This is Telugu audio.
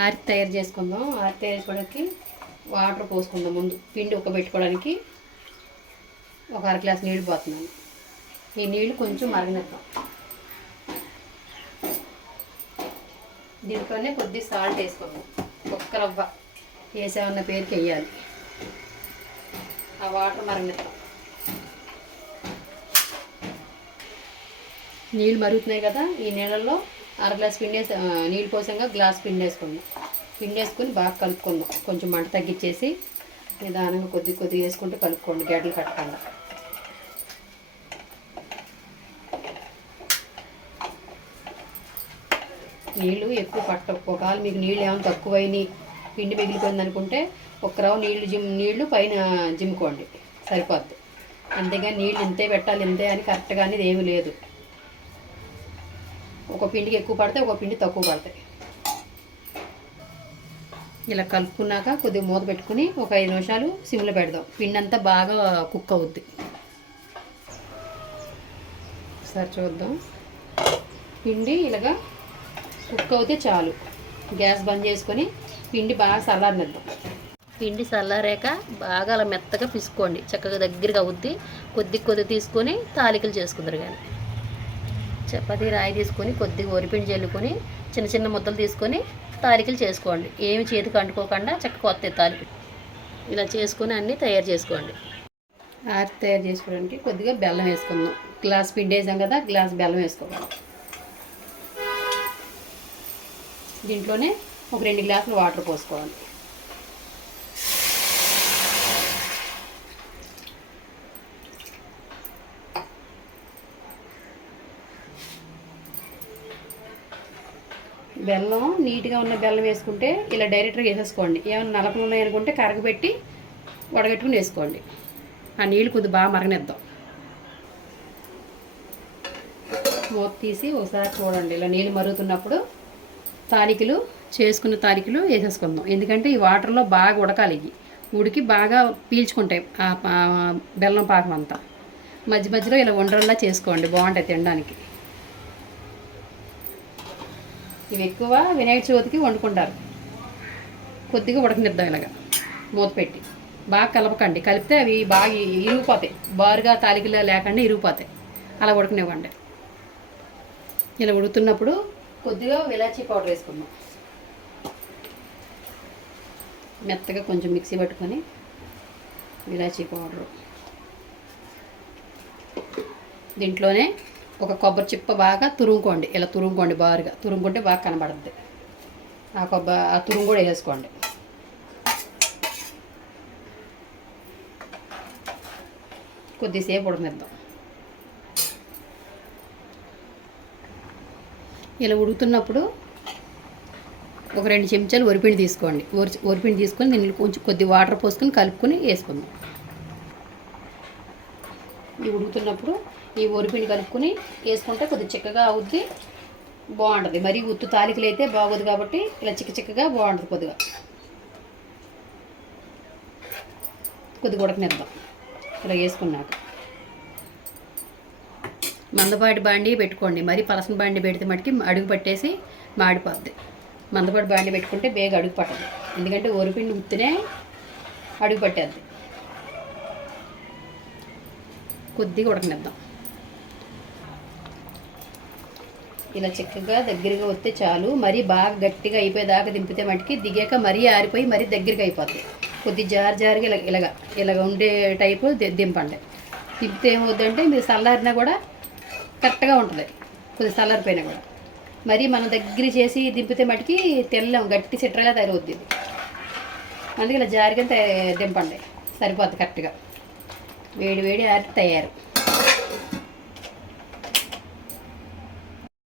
ఆరితి తయారు చేసుకుందాం. ఆరితి తయారు చేసుకోవడానికి వాటర్ పోసుకుందాం. ముందు పిండి ఉక్కబెట్టుకోవడానికి ఒక అర గ్లాస్ నీళ్ళు పోతున్నాను. ఈ నీళ్ళు కొంచెం మరగనిద్దాం. దీంట్లోనే కొద్ది సాల్ట్ వేసుకుందాం. ఒక్క రవ్వ వేసామన్న పేరుకి వేయాలి. ఆ వాటర్ మరగనిద్దాం. నీళ్ళు మరుగుతున్నాయి కదా, ఈ నీళ్ళల్లో అర గ్లాస్ పిండి నీళ్ళు పోసాక గ్లాస్ పిండి వేసుకుందాం. పిండి వేసుకొని బాగా కలుపుకుందాం. కొంచెం మంట తగ్గించేసి నిదానంగా కొద్ది కొద్దిగా వేసుకుంటూ కలుపుకోండి, గడ్డలు కట్టకుండా. నీళ్ళు ఎక్కువ పట్టవు. ఒకవేళ మీకు నీళ్ళు ఏమైనా తక్కువైనాయి, పిండి మిగిలిపోయింది అనుకుంటే ఒక రవ్వ నీళ్ళు పైన జిమ్ముకోండి, సరిపోద్ది. అంతేగాని నీళ్ళు ఇంతే పెట్టాలి ఇంతే అని కరెక్ట్గా అనేది ఏమీ లేదు. ఒక పిండికి ఎక్కువ పడతాయి, ఒక పిండి తక్కువ పడతాయి. ఇలా కలుపుకున్నాక కొద్దిగా మూత పెట్టుకుని ఒక 5 నిమిషాలు సిమ్లో పెడదాం. పిండి అంతా బాగా కుక్ అవుద్ది. ఒకసారి చూద్దాం. పిండి ఇలాగా కుక్ అవుతే చాలు. గ్యాస్ బంద్ చేసుకొని పిండి బాగా చల్లారనిద్దాం. పిండి చల్లారాక బాగా అలా మెత్తగా పిసుకోండి. చక్కగా దగ్గరగా అవుద్ది. కొద్ది తీసుకొని తాలికలు చేసుకుందరు. కానీ చపాతీ రాయి తీసుకొని కొద్దిగా వరిపిండి చల్లుకొని చిన్న చిన్న ముద్దలు తీసుకొని తాలికలు చేసుకోండి. ఏమి చేతికి అంటుకోకుండా చక్కగా వస్తాయి తాలికలు. ఇలా చేసుకొని అన్నీ తయారు చేసుకోండి. ఆరితి తయారు చేసుకోవడానికి కొద్దిగా బెల్లం వేసుకుందాం. గ్లాస్ పిండి వేసాం కదా, గ్లాస్ బెల్లం వేసుకోవాలి. దీంట్లోనే ఒక 2 గ్లాసులు వాటర్ పోసుకోవాలి. బెల్లం నీట్గా ఉన్న బెల్లం వేసుకుంటే ఇలా డైరెక్ట్గా వేసేసుకోండి. ఏమైనా నలకలు ఉన్నాయనుకుంటే కరగబెట్టి వడగట్టుకుని వేసుకోండి. ఆ నీళ్ళు కొద్దిగా బాగా మరగనిద్దాం. మూత తీసి ఒకసారి చూడండి. ఇలా నీళ్ళు మరుగుతున్నప్పుడు తాలికలు చేసుకున్న తాలికలు వేసేసుకుందాం. ఎందుకంటే ఈ వాటర్లో బాగా ఉడకాలి. ఇవి ఉడికి బాగా పీల్చుకుంటాయి ఆ బెల్లం పాకం అంతా. మధ్యలో ఇలా ఉండల్లా చేసుకోండి, బాగుంటాయి తినడానికి. ఇవి ఎక్కువ వినాయక చవితికి వండుకుంటారు. కొద్దిగా ఉడకనిద్దాం. ఇలాగా మూత పెట్టి బాగా కలపకండి. కలిపితే అవి బాగా ఇరిగిపోతాయి. బారుగా తాలికలా లేకుండా ఇరిగిపోతాయి. అలా ఉడకనివ్వండి. ఇలా ఉడుకుతున్నప్పుడు కొద్దిగా ఇలాచీ పౌడర్ వేసుకుందాం. మెత్తగా కొంచెం మిక్సీ పట్టుకొని ఇలాచీ పౌడరు. దీంట్లోనే ఒక కొబ్బరి చిప్ప బాగా తురుముకోండి. ఇలా తురుముకోండి, బారుగా తురుముకుంటే బాగా కనబడుద్ది. ఆ తురుము కూడా వేసుకోండి. కొద్దిసేపు ఉడకనిద్దాం. ఇలా ఉడుకుతున్నప్పుడు ఒక 2 చెంచాలు వరిపిండి తీసుకోండి. వరిపిండి తీసుకొని దీనిలో కొంచెం కొద్ది వాటర్ పోసుకొని కలుపుకొని వేసుకుందాం. ఇవి ఉడుకుతున్నప్పుడు ఈ వరిపిండి కలుపుకొని వేసుకుంటే కొద్దిగా చిక్కగా అవుద్ది, బాగుంటుంది. మరి ఉత్తు తాలికలు అయితే బాగోదు కాబట్టి ఇలా చిక్కగా బాగుంటుంది. కొద్దిగా ఉడకనిద్దాం. ఇలా వేసుకున్నాక మందపాటి బాండి పెట్టుకోండి. మరి పలసన బాండి పెడితే మటుకి అడుగు పట్టేసి మాడిపోద్ది. మందపాటి బాండి పెట్టుకుంటే బేగా అడుగు పట్టదు. ఎందుకంటే వరిపిండి ఉత్తినే అడుగు పట్టేద్ది. కొద్దిగా ఉడకనిద్దాం. ఇలా చిక్కగా దగ్గరగా వస్తే చాలు. మరీ బాగా గట్టిగా అయిపోయేదాకా దింపితే మటుకి దిగాక మరీ ఆరిపోయి మరీ దగ్గరగా అయిపోతుంది. కొద్ది జారుగా ఇలాగ ఉండే టైపు దింపండి. దింపితే ఏమవుద్దంటే మీరు చల్లారినా కూడా కరెక్ట్గా ఉంటుంది. కొద్దిగా చల్లారిపోయినా కూడా మరీ మనం దగ్గర చేసి దింపితే మటుకి తెల్లం గట్టి సిట్రలా తయారవుద్ది. అందుకే ఇలా జారిగా దింపండి, సరిపోద్ది కరెక్ట్గా. వేడి ఆరితే తయారు.